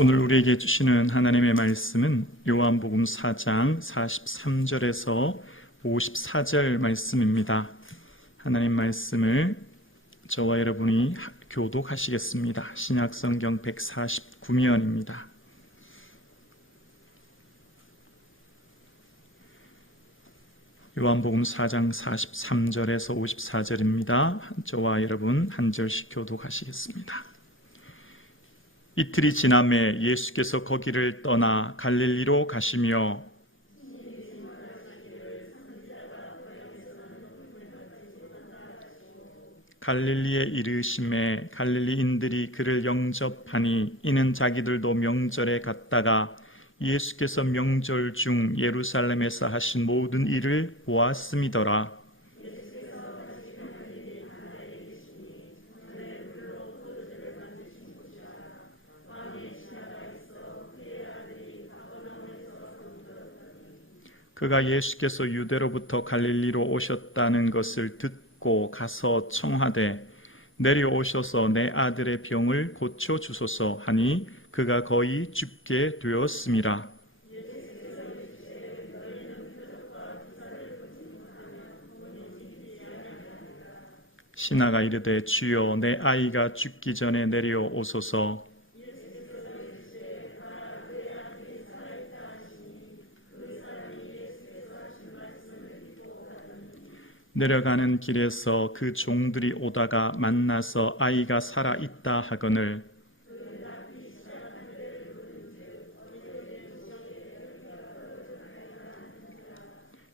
오늘 우리에게 주시는 하나님의 말씀은 요한복음 4장 43절에서 54절 말씀입니다. 하나님 말씀을 저와 여러분이 교독하시겠습니다. 신약성경 149면입니다. 요한복음 4장 43절에서 54절입니다. 저와 여러분 한 절씩 교독하시겠습니다. 이틀이 지남에 예수께서 거기를 떠나 갈릴리로 가시며 갈릴리에 이르심에 갈릴리인들이 그를 영접하니 이는 자기들도 명절에 갔다가 예수께서 명절 중 예루살렘에서 하신 모든 일을 보았음이더라. 그가 예수께서 유대로부터 갈릴리로 오셨다는 것을 듣고 가서 청하되 내려오셔서 내 아들의 병을 고쳐 주소서 하니 그가 거의 죽게 되었음이라. 신하가 이르되 주여 내 아이가 죽기 전에 내려오소서. 내려가는 길에서 그 종들이 오다가 만나서 아이가 살아있다 하거늘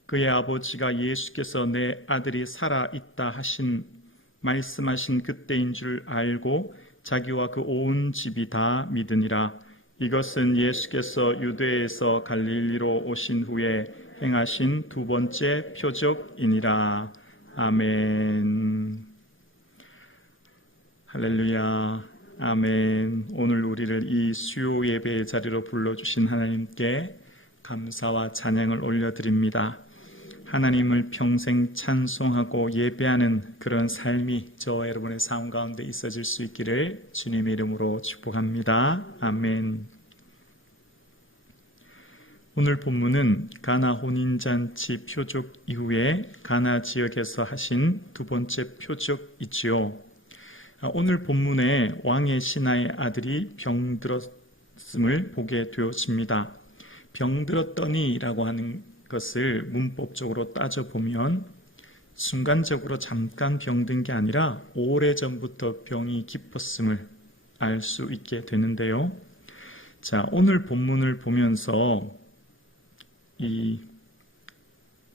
그의 아버지가 예수께서 내 아들이 살아있다 하신 말씀하신 그때인 줄 알고 자기와 그 온 집이 다 믿으니라. 이것은 예수께서 유대에서 갈릴리로 오신 후에 행하신 두 번째 표적이니라. 아멘. 할렐루야. 아멘. 오늘 우리를 이 수요 예배의 자리로 불러주신 하나님께 감사와 찬양을 올려드립니다. 하나님을 평생 찬송하고 예배하는 그런 삶이 저와 여러분의 삶 가운데 있어질 수 있기를 주님의 이름으로 축복합니다. 아멘. 오늘 본문은 가나 혼인잔치 표적 이후에 가나 지역에서 하신 두 번째 표적이지요. 오늘 본문에 왕의 신하의 아들이 병들었음을 보게 되었습니다. 병들었더니라고 하는 것을 문법적으로 따져보면 순간적으로 잠깐 병든 게 아니라 오래전부터 병이 깊었음을 알 수 있게 되는데요. 자, 오늘 본문을 보면서 이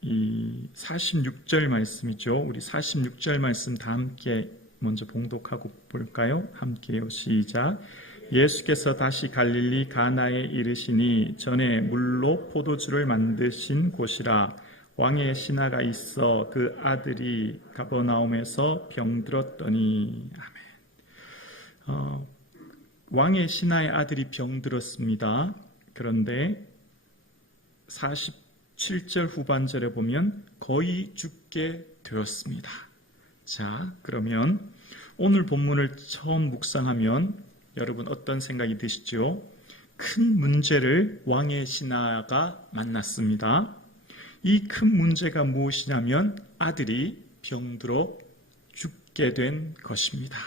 46절 말씀이죠. 우리 46절 말씀 다 함께 먼저 봉독하고 볼까요? 함께요. 시작. 예수께서 다시 갈릴리 가나에 이르시니 전에 물로 포도주를 만드신 곳이라. 왕의 신하가 있어 그 아들이 가버나움에서 병들었더니. 아멘. 왕의 신하의 아들이 병들었습니다. 그런데 47절 후반절에 보면 거의 죽게 되었습니다. 자, 그러면 오늘 본문을 처음 묵상하면 여러분 어떤 생각이 드시죠? 큰 문제를 왕의 신하가 만났습니다. 이 큰 문제가 무엇이냐면 아들이 병들어 죽게 된 것입니다.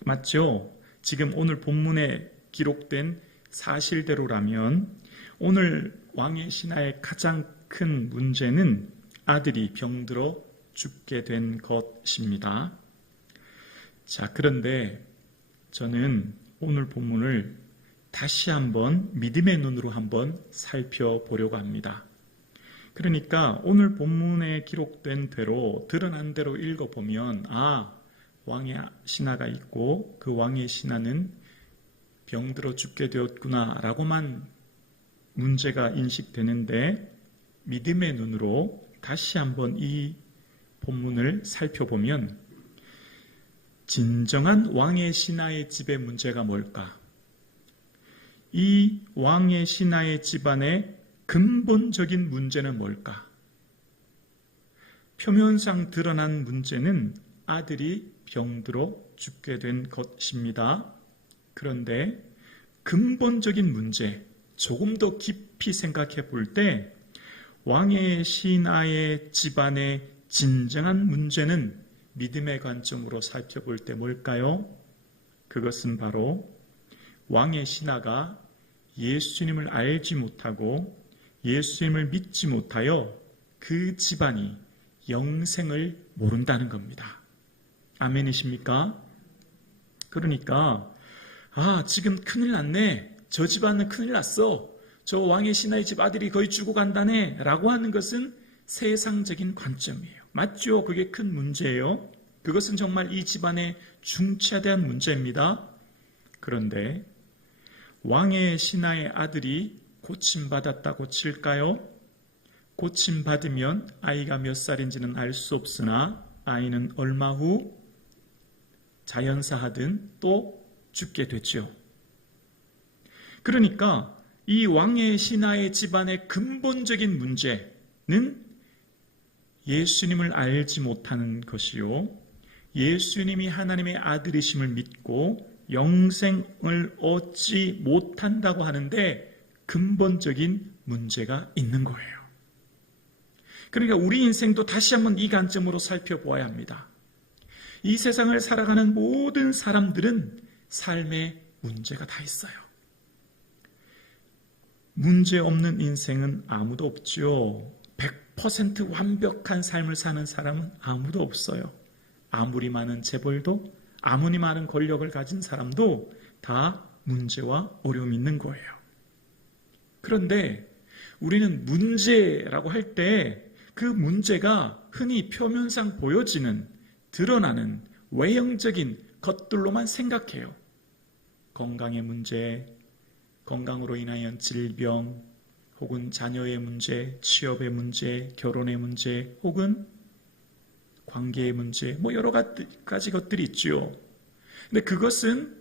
맞죠? 지금 오늘 본문에 기록된 사실대로라면 오늘 왕의 신하의 가장 큰 문제는 아들이 병들어 죽게 된 것입니다. 자, 그런데 저는 오늘 본문을 다시 한번 믿음의 눈으로 한번 살펴보려고 합니다. 그러니까 오늘 본문에 기록된 대로 드러난 대로 읽어보면 왕의 신하가 있고 그 왕의 신하는 병들어 죽게 되었구나 라고만 문제가 인식되는데 믿음의 눈으로 다시 한번 이 본문을 살펴보면 진정한 왕의 신하의 집의 문제가 뭘까? 이 왕의 신하의 집안의 근본적인 문제는 뭘까? 표면상 드러난 문제는 아들이 병들어 죽게 된 것입니다. 그런데 근본적인 문제, 조금 더 깊이 생각해 볼 때 왕의 신하의 집안의 진정한 문제는 믿음의 관점으로 살펴볼 때 뭘까요? 그것은 바로 왕의 신하가 예수님을 알지 못하고 예수님을 믿지 못하여 그 집안이 영생을 모른다는 겁니다. 아멘이십니까? 그러니까 지금 큰일 났네. 저 집안은 큰일 났어. 저 왕의 신하의 집 아들이 거의 죽어간다네 라고 하는 것은 세상적인 관점이에요. 맞죠? 그게 큰 문제예요. 그것은 정말 이 집안의 중차대한 문제입니다. 그런데 왕의 신하의 아들이 고침받았다고 칠까요? 고침받으면 아이가 몇 살인지는 알 수 없으나 아이는 얼마 후 자연사하든 또 죽게 됐죠. 그러니까 이 왕의 신하의 집안의 근본적인 문제는 예수님을 알지 못하는 것이요. 예수님이 하나님의 아들이심을 믿고 영생을 얻지 못한다고 하는데 근본적인 문제가 있는 거예요. 그러니까 우리 인생도 다시 한번 이 관점으로 살펴보아야 합니다. 이 세상을 살아가는 모든 사람들은 삶에 문제가 다 있어요. 문제 없는 인생은 아무도 없죠. 100% 완벽한 삶을 사는 사람은 아무도 없어요. 아무리 많은 재벌도, 아무리 많은 권력을 가진 사람도 다 문제와 어려움이 있는 거예요. 그런데 우리는 문제라고 할 때 그 문제가 흔히 표면상 보여지는, 드러나는 외형적인 것들로만 생각해요. 건강의 문제, 건강으로 인하여 질병, 혹은 자녀의 문제, 취업의 문제, 결혼의 문제, 혹은 관계의 문제, 여러 가지 것들이 있죠. 근데 그것은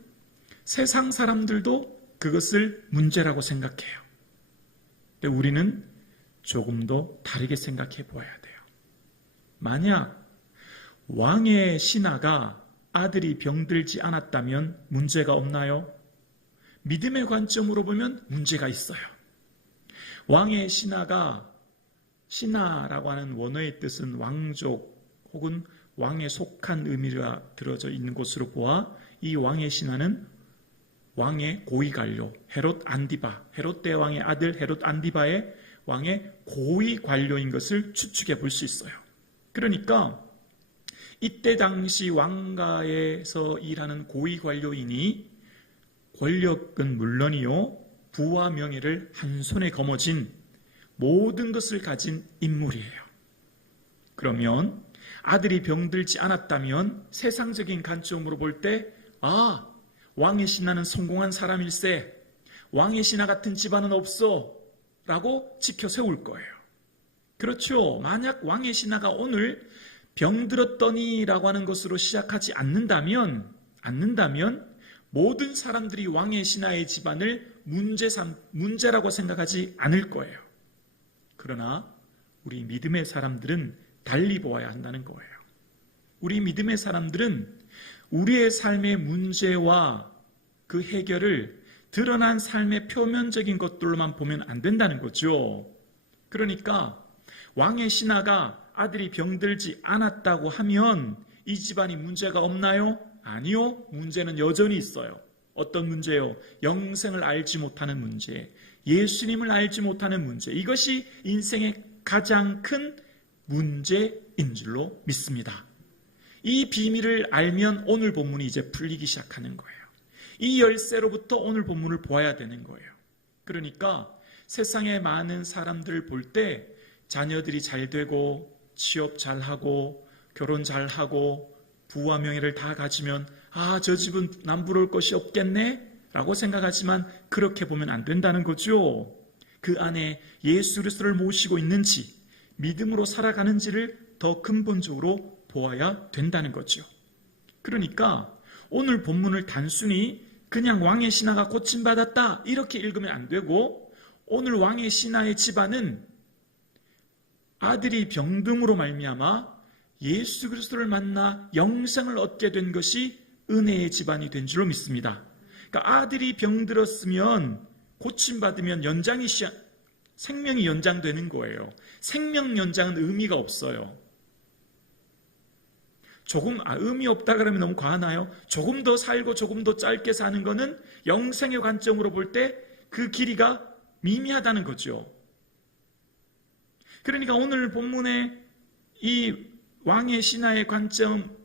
세상 사람들도 그것을 문제라고 생각해요. 근데 우리는 조금 더 다르게 생각해 보아야 돼요. 만약 왕의 신하가 아들이 병들지 않았다면 문제가 없나요? 믿음의 관점으로 보면 문제가 있어요. 왕의 신하가, 신하라고 하는 원어의 뜻은 왕족 혹은 왕에 속한 의미가 들어져 있는 곳으로 보아 이 왕의 신하는 왕의 고위관료 헤롯 안디바, 헤롯 대왕의 아들 헤롯 안디바의 왕의 고위관료인 것을 추측해 볼 수 있어요. 그러니까 이때 당시 왕가에서 일하는 고위관료인이 권력은 물론이요, 부와 명예를 한 손에 거머쥔 모든 것을 가진 인물이에요. 그러면 아들이 병들지 않았다면 세상적인 관점으로 볼 때 왕의 신하는 성공한 사람일세, 왕의 신하 같은 집안은 없어 라고 지켜 세울 거예요. 그렇죠. 만약 왕의 신하가 오늘 병들었더니 라고 하는 것으로 시작하지 않는다면 모든 사람들이 왕의 신하의 집안을 문제라고 생각하지 않을 거예요. 그러나 우리 믿음의 사람들은 달리 보아야 한다는 거예요. 우리 믿음의 사람들은 우리의 삶의 문제와 그 해결을 드러난 삶의 표면적인 것들로만 보면 안 된다는 거죠. 그러니까 왕의 신하가 아들이 병들지 않았다고 하면 이 집안이 문제가 없나요? 아니요. 문제는 여전히 있어요. 어떤 문제요? 영생을 알지 못하는 문제, 예수님을 알지 못하는 문제. 이것이 인생의 가장 큰 문제인 줄로 믿습니다. 이 비밀을 알면 오늘 본문이 이제 풀리기 시작하는 거예요. 이 열쇠로부터 오늘 본문을 보아야 되는 거예요. 그러니까 세상의 많은 사람들을 볼 때 자녀들이 잘 되고 취업 잘하고 결혼 잘하고 부와 명예를 다 가지면 저 집은 남부러울 것이 없겠네? 라고 생각하지만 그렇게 보면 안 된다는 거죠. 그 안에 예수 그리스도를 모시고 있는지 믿음으로 살아가는지를 더 근본적으로 보아야 된다는 거죠. 그러니까 오늘 본문을 단순히 그냥 왕의 신하가 고침받았다 이렇게 읽으면 안 되고 오늘 왕의 신하의 집안은 아들이 병듦으로 말미암아 예수 그리스도를 만나 영생을 얻게 된 것이 은혜의 집안이 된 줄로 믿습니다. 그러니까 아들이 병들었으면 고침받으면 생명이 연장되는 거예요. 생명 연장은 의미가 없어요. 의미 없다 그러면 너무 과하나요? 조금 더 살고 조금 더 짧게 사는 거는 영생의 관점으로 볼 때 그 길이가 미미하다는 거죠. 그러니까 오늘 본문의 이 왕의 신하의 관점,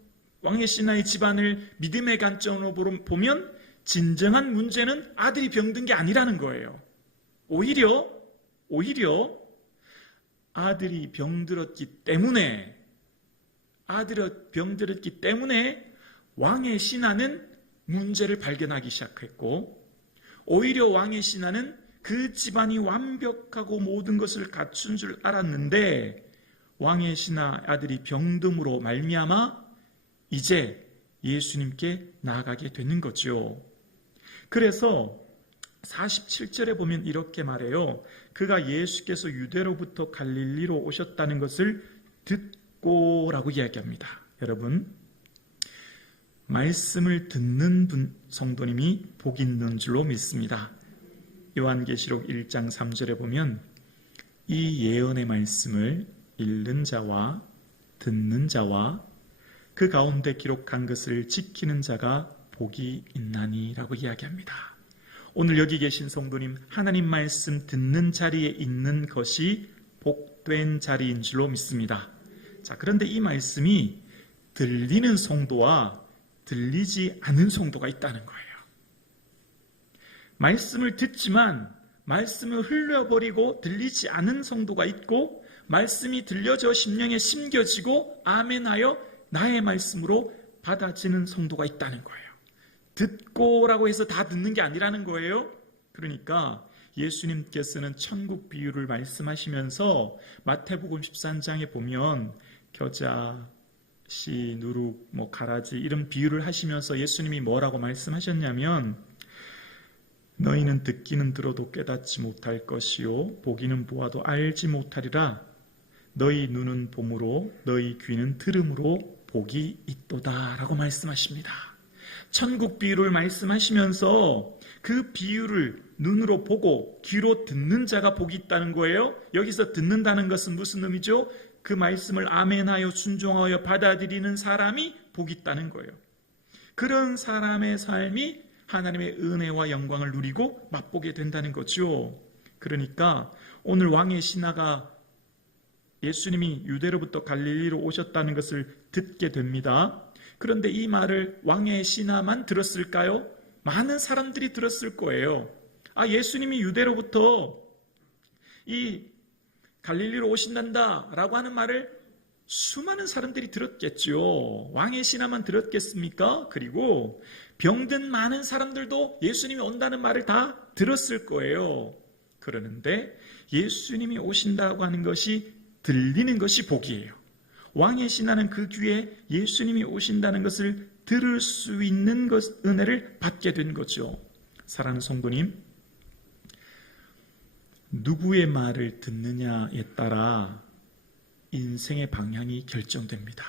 왕의 신하의 집안을 믿음의 관점으로 보면 진정한 문제는 아들이 병든 게 아니라는 거예요. 오히려 아들이 병들었기 때문에 왕의 신하는 문제를 발견하기 시작했고, 오히려 왕의 신하는 그 집안이 완벽하고 모든 것을 갖춘 줄 알았는데 왕의 신하 아들이 병듦으로 말미암아 이제 예수님께 나아가게 되는 거죠. 그래서 47절에 보면 이렇게 말해요. 그가 예수께서 유대로부터 갈릴리로 오셨다는 것을 듣고라고 이야기합니다. 여러분, 말씀을 듣는 성도님이 복 있는 줄로 믿습니다. 요한계시록 1장 3절에 보면 이 예언의 말씀을 읽는 자와 듣는 자와 그 가운데 기록한 것을 지키는 자가 복이 있나니 라고 이야기합니다. 오늘 여기 계신 성도님, 하나님 말씀 듣는 자리에 있는 것이 복된 자리인 줄로 믿습니다. 자, 그런데 이 말씀이 들리는 성도와 들리지 않은 성도가 있다는 거예요. 말씀을 듣지만 말씀을 흘려버리고 들리지 않은 성도가 있고, 말씀이 들려져 심령에 심겨지고 아멘하여 나의 말씀으로 받아지는 성도가 있다는 거예요. 듣고라고 해서 다 듣는 게 아니라는 거예요. 그러니까 예수님께서는 천국 비유를 말씀하시면서 마태복음 13장에 보면 겨자, 씨, 누룩, 가라지 이런 비유를 하시면서 예수님이 뭐라고 말씀하셨냐면, 너희는 듣기는 들어도 깨닫지 못할 것이요 보기는 보아도 알지 못하리라. 너희 눈은 봄으로 너희 귀는 들음으로 복이 있도다 라고 말씀하십니다. 천국 비유를 말씀하시면서 그 비유를 눈으로 보고 귀로 듣는 자가 복이 있다는 거예요. 여기서 듣는다는 것은 무슨 의미죠? 그 말씀을 아멘하여 순종하여 받아들이는 사람이 복이 있다는 거예요. 그런 사람의 삶이 하나님의 은혜와 영광을 누리고 맛보게 된다는 거죠. 그러니까 오늘 왕의 신하가 예수님이 유대로부터 갈릴리로 오셨다는 것을 듣게 됩니다. 그런데 이 말을 왕의 신하만 들었을까요? 많은 사람들이 들었을 거예요. 예수님이 유대로부터 이 갈릴리로 오신단다 라고 하는 말을 수많은 사람들이 들었겠죠. 왕의 신하만 들었겠습니까? 그리고 병든 많은 사람들도 예수님이 온다는 말을 다 들었을 거예요. 그러는데 예수님이 오신다고 하는 것이 들리는 것이 복이에요. 왕의 신하는 그 귀에 예수님이 오신다는 것을 들을 수 있는 은혜를 받게 된 거죠. 사랑하는 성도님, 누구의 말을 듣느냐에 따라 인생의 방향이 결정됩니다.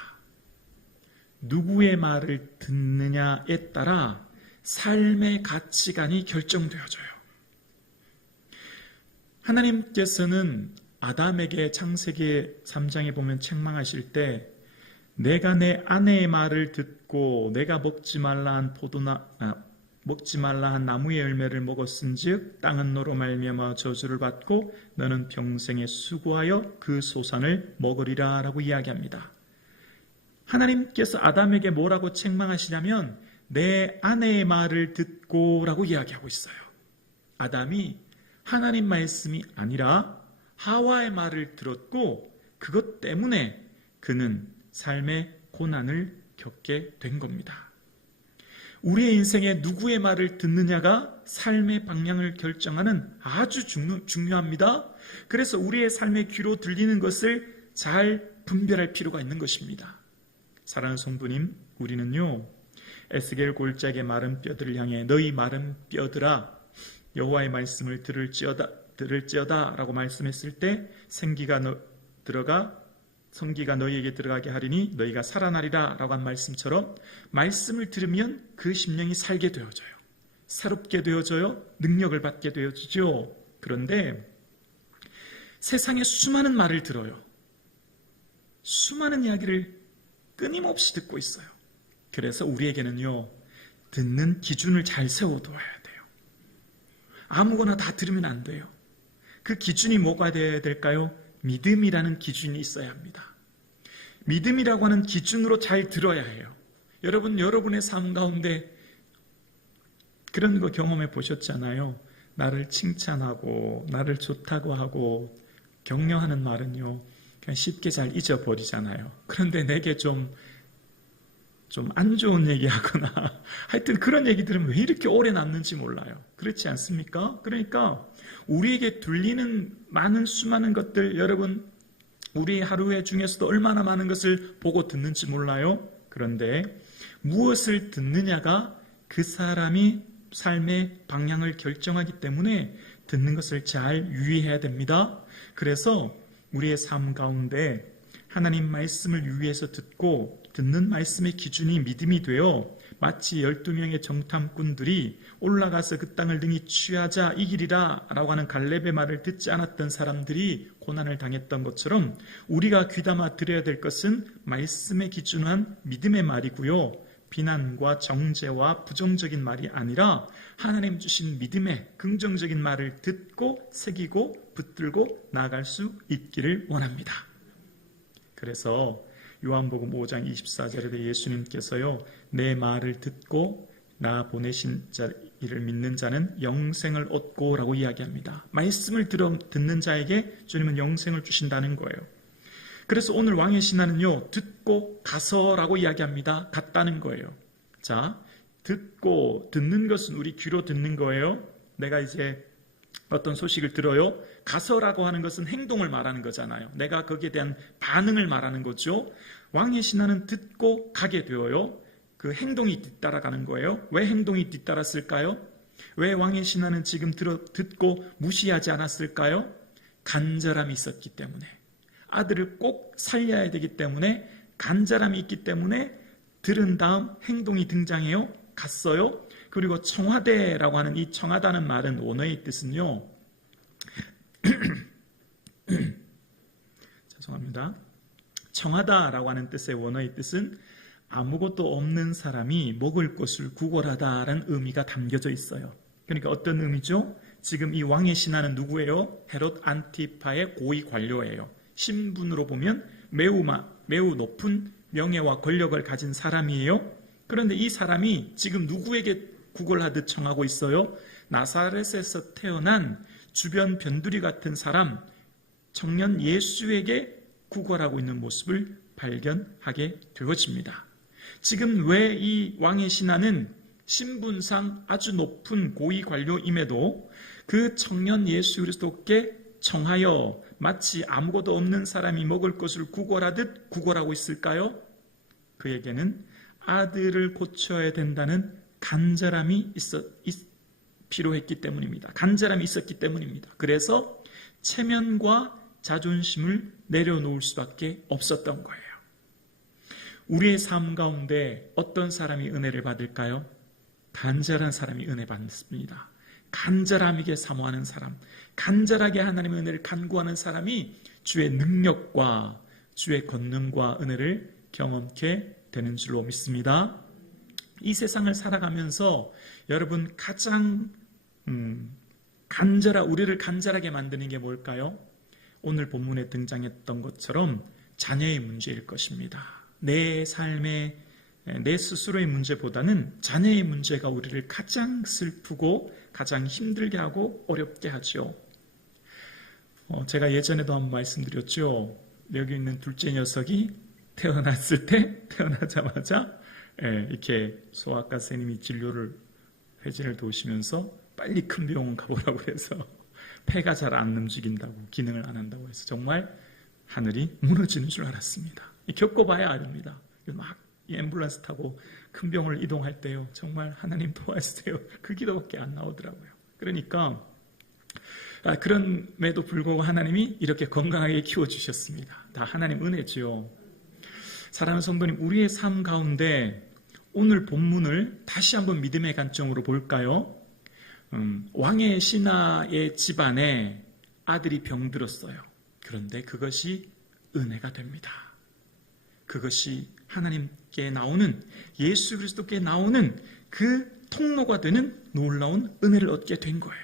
누구의 말을 듣느냐에 따라 삶의 가치관이 결정되어져요. 하나님께서는 아담에게 창세기 3장에 보면 책망하실 때, 내가 내 아내의 말을 듣고 내가 먹지 말라 한 나무의 열매를 먹었은즉 땅은 너로 말미암아 저주를 받고 너는 평생에 수고하여 그 소산을 먹으리라 라고 이야기합니다. 하나님께서 아담에게 뭐라고 책망하시냐면 내 아내의 말을 듣고 라고 이야기하고 있어요. 아담이 하나님 말씀이 아니라 하와의 말을 들었고 그것 때문에 그는 삶의 고난을 겪게 된 겁니다. 우리의 인생에 누구의 말을 듣느냐가 삶의 방향을 결정하는 아주 중요합니다. 그래서 우리의 삶의 귀로 들리는 것을 잘 분별할 필요가 있는 것입니다. 사랑하는 성도님, 우리는요, 에스겔 골짜기의 마른 뼈들을 향해 너희 마른 뼈들아 여호와의 말씀을 들을지어다 라고 말씀했을 때 생기가 너희에게 들어가게 하리니 너희가 살아나리라 라고 한 말씀처럼 말씀을 들으면 그 심령이 살게 되어져요. 새롭게 되어져요. 능력을 받게 되어지죠. 그런데 세상에 수많은 말을 들어요. 수많은 이야기를 끊임없이 듣고 있어요. 그래서 우리에게는요, 듣는 기준을 잘 세워둬야 돼요. 아무거나 다 들으면 안 돼요. 그 기준이 뭐가 되어야 될까요? 믿음이라는 기준이 있어야 합니다. 믿음이라고 하는 기준으로 잘 들어야 해요. 여러분, 여러분의 삶 가운데 그런 거 경험해 보셨잖아요. 나를 칭찬하고 나를 좋다고 하고 격려하는 말은요, 그냥 쉽게 잘 잊어버리잖아요. 그런데 내게 좀 안 좋은 얘기하거나 하여튼 그런 얘기 들으면 왜 이렇게 오래 남는지 몰라요. 그렇지 않습니까? 그러니까 우리에게 들리는 많은 수많은 것들, 여러분 우리 하루에 중에서도 얼마나 많은 것을 보고 듣는지 몰라요. 그런데 무엇을 듣느냐가 그 사람이 삶의 방향을 결정하기 때문에 듣는 것을 잘 유의해야 됩니다. 그래서 우리의 삶 가운데 하나님 말씀을 유의해서 듣는 말씀의 기준이 믿음이 되어 마치 12명의 정탐꾼들이 올라가서 그 땅을 능히 취하자 이기리라 라고 하는 갈렙의 말을 듣지 않았던 사람들이 고난을 당했던 것처럼 우리가 귀담아 들어야 될 것은 말씀에 기준한 믿음의 말이고요. 비난과 정죄와 부정적인 말이 아니라 하나님 주신 믿음의 긍정적인 말을 듣고 새기고 붙들고 나아갈 수 있기를 원합니다. 그래서 요한복음 5장 24절에 예수님께서요, 내 말을 듣고 나 보내신 이를 믿는 자는 영생을 얻고 라고 이야기합니다. 말씀을 듣는 자에게 주님은 영생을 주신다는 거예요. 그래서 오늘 왕의 신화는요, 듣고 가서라고 이야기합니다. 갔다는 거예요. 자, 듣는 것은 우리 귀로 듣는 거예요. 내가 이제 어떤 소식을 들어요. 가서라고 하는 것은 행동을 말하는 거잖아요. 내가 거기에 대한 반응을 말하는 거죠. 왕의 신하는 듣고 가게 되어요. 그 행동이 뒤따라가는 거예요. 왜 행동이 뒤따랐을까요? 왜 왕의 신하는 지금 듣고 무시하지 않았을까요? 간절함이 있었기 때문에, 아들을 꼭 살려야 되기 때문에, 간절함이 있기 때문에 들은 다음 행동이 등장해요. 갔어요. 그리고 청하되라고 하는 이 청하다는 말은 원어의 뜻은요, 죄송합니다. 청하다라고 하는 뜻의 원어의 뜻은 아무것도 없는 사람이 먹을 것을 구걸하다라는 의미가 담겨져 있어요. 그러니까 어떤 의미죠? 지금 이 왕의 신하는 누구예요? 헤롯 안티파의 고위 관료예요. 신분으로 보면 매우 높은 명예와 권력을 가진 사람이에요. 그런데 이 사람이 지금 누구에게 구걸하듯 청하고 있어요? 나사렛에서 태어난 주변 변두리 같은 사람, 청년 예수에게 구걸하고 있는 모습을 발견하게 되어집니다. 지금 왜 이 왕의 신하는 신분상 아주 높은 고위 관료임에도 그 청년 예수 그리스도께 청하여 마치 아무것도 없는 사람이 먹을 것을 구걸하듯 구걸하고 있을까요? 그에게는 아들을 고쳐야 된다는 간절함이 필요했기 때문입니다. 간절함이 있었기 때문입니다. 그래서 체면과 자존심을 내려놓을 수밖에 없었던 거예요. 우리의 삶 가운데 어떤 사람이 은혜를 받을까요? 간절한 사람이 은혜 받습니다. 간절함이게 사모하는 사람, 간절하게 하나님의 은혜를 간구하는 사람이 주의 능력과 주의 권능과 은혜를 경험케 되는 줄로 믿습니다. 이 세상을 살아가면서 여러분 가장 우리를 간절하게 만드는 게 뭘까요? 오늘 본문에 등장했던 것처럼 자녀의 문제일 것입니다. 내 삶의, 내 스스로의 문제보다는 자녀의 문제가 우리를 가장 슬프고 가장 힘들게 하고 어렵게 하죠. 제가 예전에도 한번 말씀드렸죠. 여기 있는 둘째 녀석이 태어나자마자 이렇게 소아과 선생님이 회진을 도우시면서 빨리 큰 병원 가보라고 해서 폐가 잘 안 움직인다고, 기능을 안 한다고 해서 정말 하늘이 무너지는 줄 알았습니다. 겪어봐야 압니다. 막 앰뷸런스 타고 큰 병원을 이동할 때요, 정말 하나님 도와주세요, 그 기도밖에 안 나오더라고요. 그러니까 그럼에도 불구하고 하나님이 이렇게 건강하게 키워주셨습니다. 다 하나님 은혜죠. 사랑하는 성도님, 우리의 삶 가운데 오늘 본문을 다시 한번 믿음의 관점으로 볼까요? 왕의 신하의 집안에 아들이 병들었어요. 그런데 그것이 은혜가 됩니다. 그것이 하나님께 나오는, 예수 그리스도께 나오는 그 통로가 되는 놀라운 은혜를 얻게 된 거예요.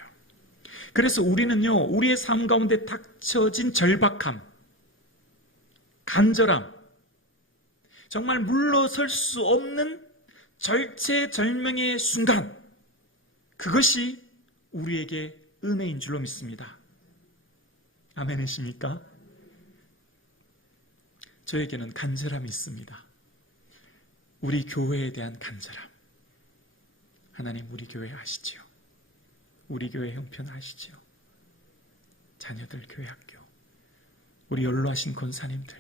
그래서 우리는요, 우리의 삶 가운데 닥쳐진 절박함, 간절함, 정말 물러설 수 없는 절체절명의 순간, 그것이 우리에게 은혜인 줄로 믿습니다. 아멘이십니까? 저에게는 간절함이 있습니다. 우리 교회에 대한 간절함. 하나님, 우리 교회 아시지요? 우리 교회 형편 아시지요? 자녀들 교회 학교, 우리 연로하신 권사님들,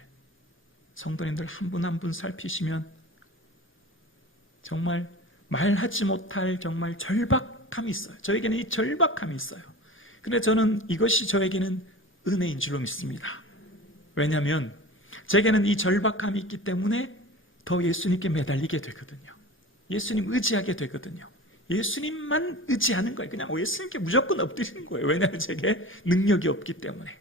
성도님들 한 분 한 분 살피시면 정말 말하지 못할 정말 절박함이 있어요. 저에게는 이 절박함이 있어요. 근데 저는 이것이 저에게는 은혜인 줄로 믿습니다. 왜냐하면 제게는 이 절박함이 있기 때문에 더 예수님께 매달리게 되거든요. 예수님 의지하게 되거든요. 예수님만 의지하는 거예요. 그냥 예수님께 무조건 엎드리는 거예요. 왜냐하면 제게 능력이 없기 때문에.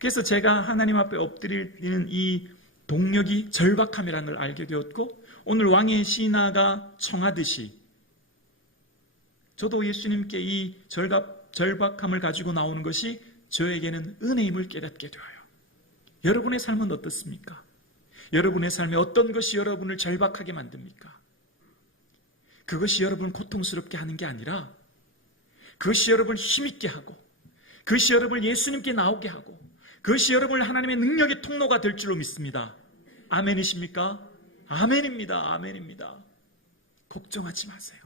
그래서 제가 하나님 앞에 엎드리는 이 동력이 절박함이라는 걸 알게 되었고, 오늘 왕의 신하가 청하듯이 저도 예수님께 이 절박함을 가지고 나오는 것이 저에게는 은혜임을 깨닫게 되어요. 여러분의 삶은 어떻습니까? 여러분의 삶에 어떤 것이 여러분을 절박하게 만듭니까? 그것이 여러분을 고통스럽게 하는 게 아니라 그것이 여러분을 힘있게 하고, 그것이 여러분을 예수님께 나오게 하고, 그것이 여러분을 하나님의 능력의 통로가 될 줄로 믿습니다. 아멘이십니까? 아멘입니다. 아멘입니다. 걱정하지 마세요.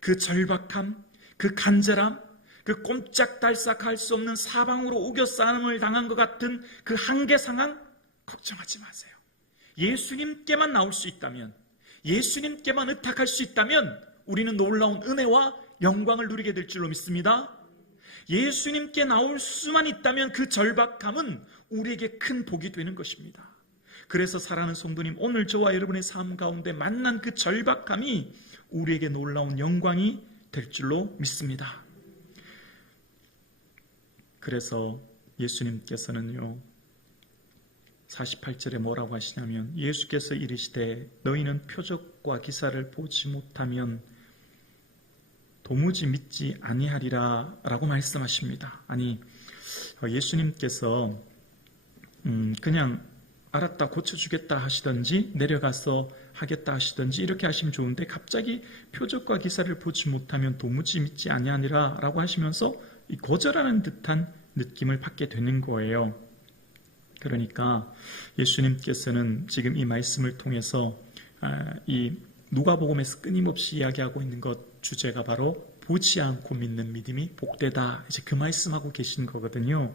그 절박함, 그 간절함, 그 꼼짝달싹할 수 없는 사방으로 우겨싸움을 당한 것 같은 그 한계 상황, 걱정하지 마세요. 예수님께만 나올 수 있다면, 예수님께만 의탁할 수 있다면 우리는 놀라운 은혜와 영광을 누리게 될 줄로 믿습니다. 예수님께 나올 수만 있다면 그 절박함은 우리에게 큰 복이 되는 것입니다. 그래서 사랑하는 성도님, 오늘 저와 여러분의 삶 가운데 만난 그 절박함이 우리에게 놀라운 영광이 될 줄로 믿습니다. 그래서 예수님께서는요, 48절에 뭐라고 하시냐면, 예수께서 이르시되 너희는 표적과 기사를 보지 못하면 도무지 믿지 아니하리라 라고 말씀하십니다. 아니, 예수님께서 그냥 알았다, 고쳐주겠다 하시든지 내려가서 하겠다 하시든지 이렇게 하시면 좋은데, 갑자기 표적과 기사를 보지 못하면 도무지 믿지 아니하리라 라고 하시면서 거절하는 듯한 느낌을 받게 되는 거예요. 그러니까 예수님께서는 지금 이 말씀을 통해서 이 누가복음에서 끊임없이 이야기하고 있는 것, 주제가 바로 보지 않고 믿는 믿음이 복되다, 이제 그 말씀하고 계신 거거든요.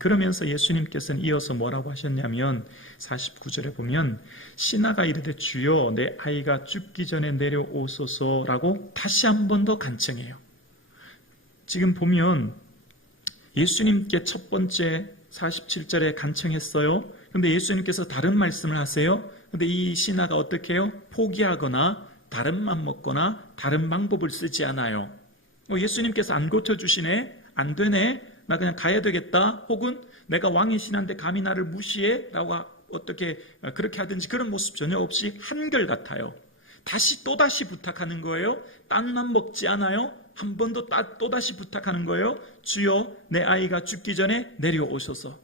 그러면서 예수님께서는 이어서 뭐라고 하셨냐면 49절에 보면, 신하가 이르되 주여 내 아이가 죽기 전에 내려오소서라고 다시 한 번 더 간청해요. 지금 보면 예수님께 첫 번째 47절에 간청했어요. 그런데 예수님께서 다른 말씀을 하세요. 그런데 이 신하가 어떻게 해요? 포기하거나 다른 맘 먹거나 다른 방법을 쓰지 않아요. 예수님께서 안 고쳐주시네, 안 되네, 나 그냥 가야 되겠다, 혹은 내가 왕의 신하인데 감히 나를 무시해? 라고 어떻게 그렇게 하든지 그런 모습 전혀 없이 한결같아요. 다시 또다시 부탁하는 거예요. 딴 맘 먹지 않아요. 한 번 더 또다시 부탁하는 거예요. 주여 내 아이가 죽기 전에 내려오소서.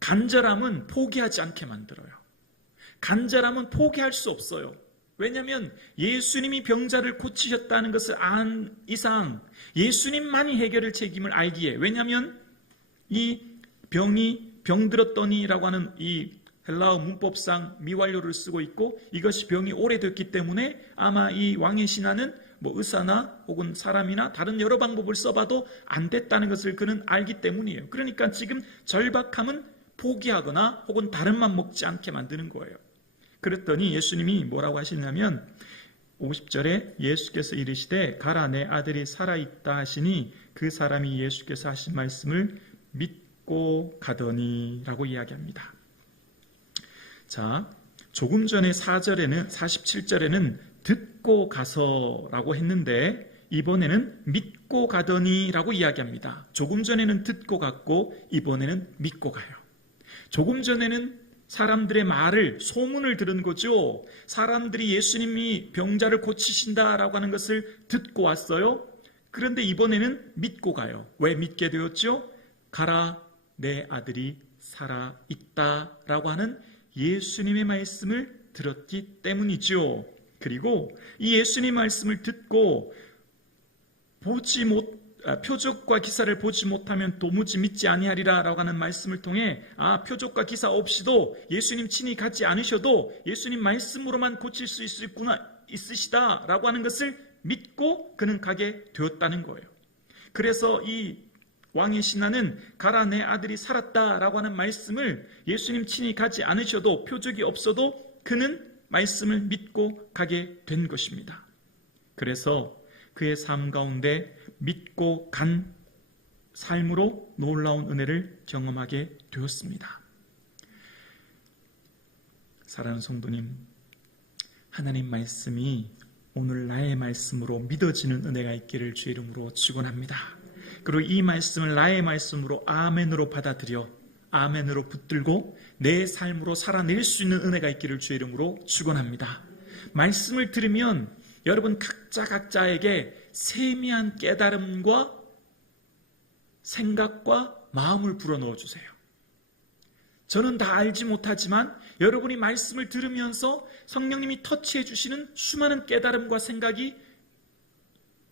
간절함은 포기하지 않게 만들어요. 간절함은 포기할 수 없어요. 왜냐하면 예수님이 병자를 고치셨다는 것을 안 이상 예수님만이 해결할 책임을 알기에, 왜냐하면 이 병들었더니라고 하는 이 헬라어 문법상 미완료를 쓰고 있고, 이것이 병이 오래됐기 때문에 아마 이 왕의 신하는 의사나 혹은 사람이나 다른 여러 방법을 써봐도 안 됐다는 것을 그는 알기 때문이에요. 그러니까 지금 절박함은 포기하거나 혹은 다른 맘 먹지 않게 만드는 거예요. 그랬더니 예수님이 뭐라고 하시냐면 50절에 예수께서 이르시되 가라 내 아들이 살아있다 하시니 그 사람이 예수께서 하신 말씀을 믿고 가더니 라고 이야기합니다. 자, 조금 전에 47절에는 듣고 가서라고 했는데 이번에는 믿고 가더니라고 이야기합니다. 조금 전에는 듣고 갔고 이번에는 믿고 가요. 조금 전에는 사람들의 말을, 소문을 들은 거죠. 사람들이 예수님이 병자를 고치신다라고 하는 것을 듣고 왔어요. 그런데 이번에는 믿고 가요. 왜 믿게 되었죠? 가라, 내 아들이 살아있다라고 하는 예수님의 말씀을 들었기 때문이죠. 그리고 이 예수님의 말씀을 듣고 표적과 기사를 보지 못하면 도무지 믿지 아니하리라 라고 하는 말씀을 통해 표적과 기사 없이도 예수님 친히 가지 않으셔도 예수님 말씀으로만 고칠 수 있으시다 라고 하는 것을 믿고 그는 가게 되었다는 거예요. 그래서 이 왕의 신하는 가라, 내 아들이 살았다 라고 하는 말씀을 예수님 친히 가지 않으셔도, 표적이 없어도 그는 말씀을 믿고 가게 된 것입니다. 그래서 그의 삶 가운데 믿고 간 삶으로 놀라운 은혜를 경험하게 되었습니다. 사랑하는 성도님, 하나님 말씀이 오늘 나의 말씀으로 믿어지는 은혜가 있기를 주의 이름으로 축원합니다. 그리고 이 말씀을 나의 말씀으로 아멘으로 받아들여 아멘으로 붙들고 내 삶으로 살아낼 수 있는 은혜가 있기를 주의 이름으로 축원합니다. 말씀을 들으면 여러분 각자에게 세미한 깨달음과 생각과 마음을 불어넣어 주세요. 저는 다 알지 못하지만 여러분이 말씀을 들으면서 성령님이 터치해 주시는 수많은 깨달음과 생각이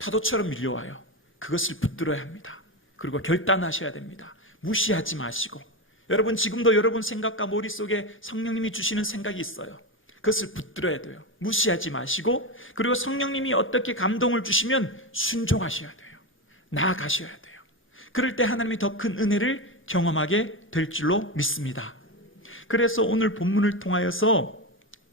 파도처럼 밀려와요. 그것을 붙들어야 합니다. 그리고 결단하셔야 됩니다. 무시하지 마시고, 여러분 지금도 여러분 생각과 머릿속에 성령님이 주시는 생각이 있어요. 그것을 붙들어야 돼요. 무시하지 마시고, 그리고 성령님이 어떻게 감동을 주시면 순종하셔야 돼요. 나아가셔야 돼요. 그럴 때 하나님이 더 큰 은혜를 경험하게 될 줄로 믿습니다. 그래서 오늘 본문을 통하여서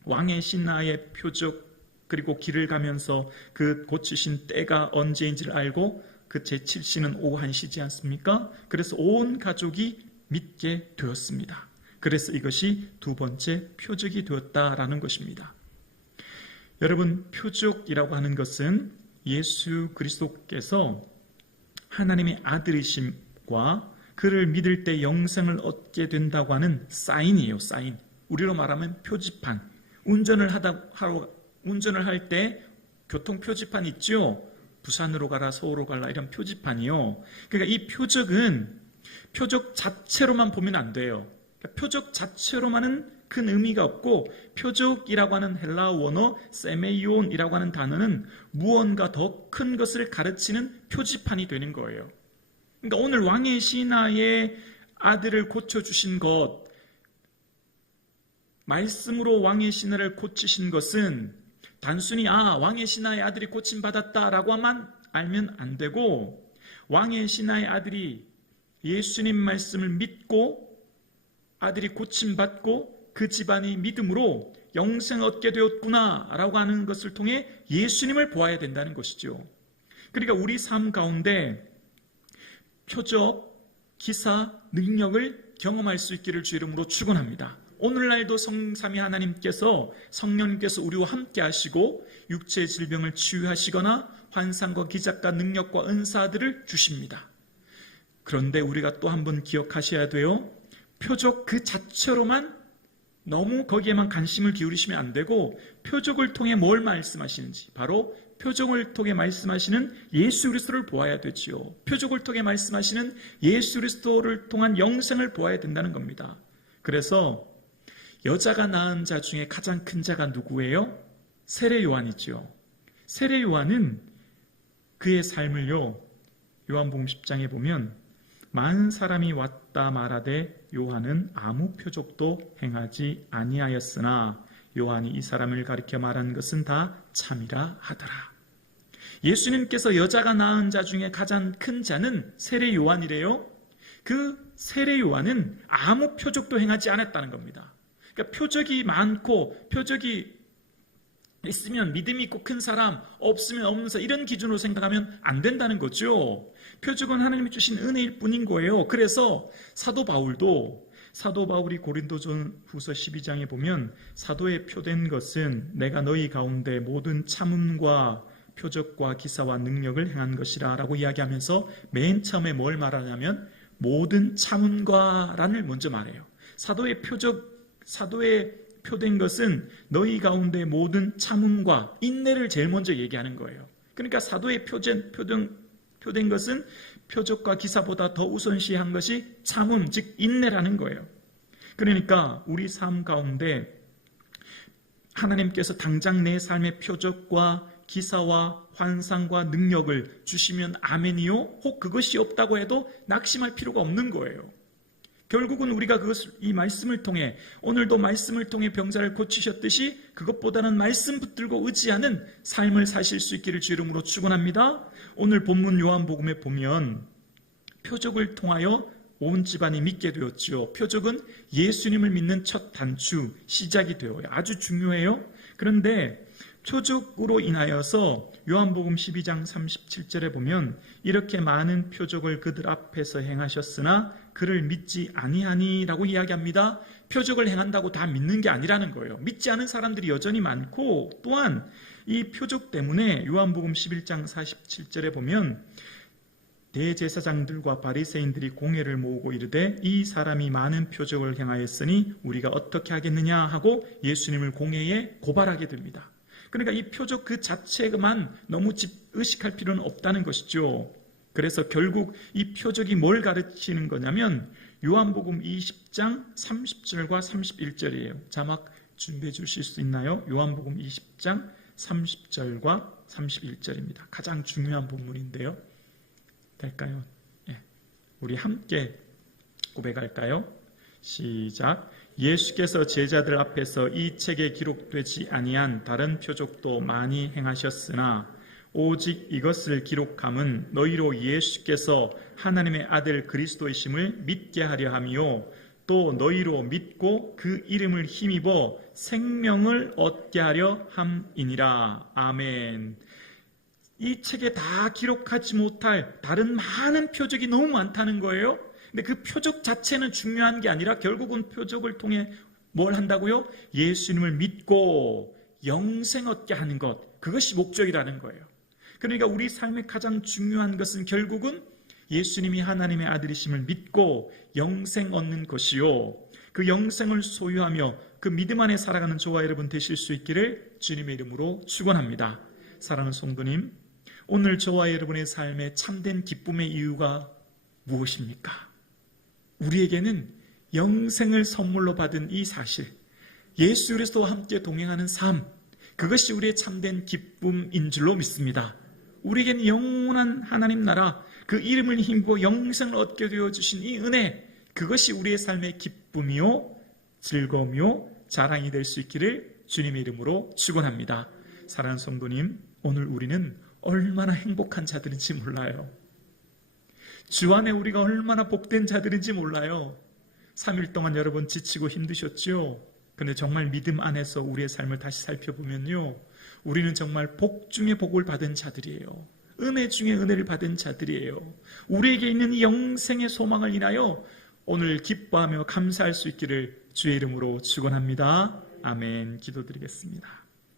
왕의 신하의 표적, 그리고 길을 가면서 그 고치신 때가 언제인지를 알고 그 제7시는 오후 1시지 않습니까? 그래서 온 가족이 믿게 되었습니다. 그래서 이것이 두 번째 표적이 되었다라는 것입니다. 여러분, 표적이라고 하는 것은 예수 그리스도께서 하나님의 아들이심과 그를 믿을 때 영생을 얻게 된다고 하는 사인이에요. 사인. 우리로 말하면 표지판. 운전을 할 때 교통 표지판 있죠? 부산으로 가라, 서울로 가라, 이런 표지판이요. 그러니까 이 표적은 표적 자체로만 보면 안 돼요. 표적 자체로만은 큰 의미가 없고, 표적이라고 하는 헬라어 원어 세메이온이라고 하는 단어는 무언가 더 큰 것을 가르치는 표지판이 되는 거예요. 그러니까 오늘 왕의 신하의 아들을 고쳐주신 것, 말씀으로 왕의 신하를 고치신 것은 단순히 왕의 신하의 아들이 고침받았다라고만 알면 안 되고, 왕의 신하의 아들이 예수님 말씀을 믿고 아들이 고침받고 그 집안이 믿음으로 영생을 얻게 되었구나라고 하는 것을 통해 예수님을 보아야 된다는 것이죠. 그러니까 우리 삶 가운데 표적, 기사, 능력을 경험할 수 있기를 주 이름으로 축원합니다. 오늘날도 성삼위 하나님께서, 성령님께서 우리와 함께 하시고 육체의 질병을 치유하시거나 환상과 기적과 능력과 은사들을 주십니다. 그런데 우리가 또 한 번 기억하셔야 돼요. 표적 그 자체로만 너무 거기에만 관심을 기울이시면 안 되고, 표적을 통해 뭘 말씀하시는지, 바로 표적을 통해 말씀하시는 예수 그리스도를 보아야 되지요. 표적을 통해 말씀하시는 예수 그리스도를 통한 영생을 보아야 된다는 겁니다. 그래서 여자가 낳은 자 중에 가장 큰 자가 누구예요? 세례 요한이죠. 세례 요한은 그의 삶을요, 요한복음 10장에 보면 많은 사람이 왔다 말하되 요한은 아무 표적도 행하지 아니하였으나 요한이 이 사람을 가리켜 말한 것은 다 참이라 하더라. 예수님께서 여자가 낳은 자 중에 가장 큰 자는 세례 요한이래요. 그 세례 요한은 아무 표적도 행하지 않았다는 겁니다. 그러니까 표적이 많고 표적이 있으면 믿음이 있고 큰 사람, 없으면 없는 사람, 이런 기준으로 생각하면 안 된다는 거죠. 표적은 하나님이 주신 은혜일 뿐인 거예요. 그래서 사도 바울이 고린도전 후서 12장에 보면 사도의 표된 것은 내가 너희 가운데 모든 참음과 표적과 기사와 능력을 행한 것이라 라고 이야기하면서 맨 처음에 뭘 말하냐면 모든 참음과란을 먼저 말해요. 사도의 표된 것은 너희 가운데 모든 참음과 인내를 제일 먼저 얘기하는 거예요. 그러니까 사도의 표된 것은 표적과 기사보다 더 우선시한 것이 참음, 즉 인내라는 거예요. 그러니까 우리 삶 가운데 하나님께서 당장 내 삶의 표적과 기사와 환상과 능력을 주시면 아멘이요? 혹 그것이 없다고 해도 낙심할 필요가 없는 거예요. 결국은 우리가 이 말씀을 통해, 오늘도 말씀을 통해 병자를 고치셨듯이 그것보다는 말씀 붙들고 의지하는 삶을 사실 수 있기를 주 이름으로 축원합니다. 오늘 본문 요한복음에 보면 표적을 통하여 온 집안이 믿게 되었지요. 표적은 예수님을 믿는 첫 단추, 시작이 되어요. 아주 중요해요. 그런데 표적으로 인하여서 요한복음 12장 37절에 보면 이렇게 많은 표적을 그들 앞에서 행하셨으나 그를 믿지 아니하니라고 이야기합니다. 표적을 행한다고 다 믿는 게 아니라는 거예요. 믿지 않은 사람들이 여전히 많고, 또한 이 표적 때문에 요한복음 11장 47절에 보면 대제사장들과 바리새인들이 공회를 모으고 이르되 이 사람이 많은 표적을 행하였으니 우리가 어떻게 하겠느냐 하고 예수님을 공회에 고발하게 됩니다. 그러니까 이 표적 그 자체만 너무 의식할 필요는 없다는 것이죠. 그래서 결국 이 표적이 뭘 가르치는 거냐면 요한복음 20장 30절과 31절이에요. 자막 준비해 주실 수 있나요? 요한복음 20장 30절과 31절입니다. 가장 중요한 본문인데요. 될까요? 예. 우리 함께 고백할까요? 시작. 예수께서 제자들 앞에서 이 책에 기록되지 아니한 다른 표적도 많이 행하셨으나 오직 이것을 기록함은 너희로 예수께서 하나님의 아들 그리스도이심을 믿게 하려 함이요 또 너희로 믿고 그 이름을 힘입어 생명을 얻게 하려 함이니라. 아멘. 이 책에 다 기록하지 못할 다른 많은 표적이 너무 많다는 거예요. 근데 그 표적 자체는 중요한 게 아니라 결국은 표적을 통해 뭘 한다고요? 예수님을 믿고 영생 얻게 하는 것, 그것이 목적이라는 거예요. 그러니까 우리 삶의 가장 중요한 것은 결국은 예수님이 하나님의 아들이심을 믿고 영생 얻는 것이요, 그 영생을 소유하며 그 믿음 안에 살아가는 저와 여러분 되실 수 있기를 주님의 이름으로 축원합니다. 사랑하는 성도님, 오늘 저와 여러분의 삶에 참된 기쁨의 이유가 무엇입니까? 우리에게는 영생을 선물로 받은 이 사실, 예수 그리스도와 함께 동행하는 삶, 그것이 우리의 참된 기쁨인 줄로 믿습니다. 우리에게는 영원한 하나님 나라, 그 이름을 힘입어 영생을 얻게 되어주신 이 은혜, 그것이 우리의 삶의 기쁨이요 즐거움이요 자랑이 될 수 있기를 주님의 이름으로 축원합니다. 사랑하는 성도님, 오늘 우리는 얼마나 행복한 자들인지 몰라요. 주 안에 우리가 얼마나 복된 자들인지 몰라요. 3일 동안 여러분 지치고 힘드셨죠? 그런데 정말 믿음 안에서 우리의 삶을 다시 살펴보면요, 우리는 정말 복 중에 복을 받은 자들이에요. 은혜 중에 은혜를 받은 자들이에요. 우리에게 있는 이 영생의 소망을 인하여 오늘 기뻐하며 감사할 수 있기를 주의 이름으로 축원합니다. 아멘. 기도드리겠습니다.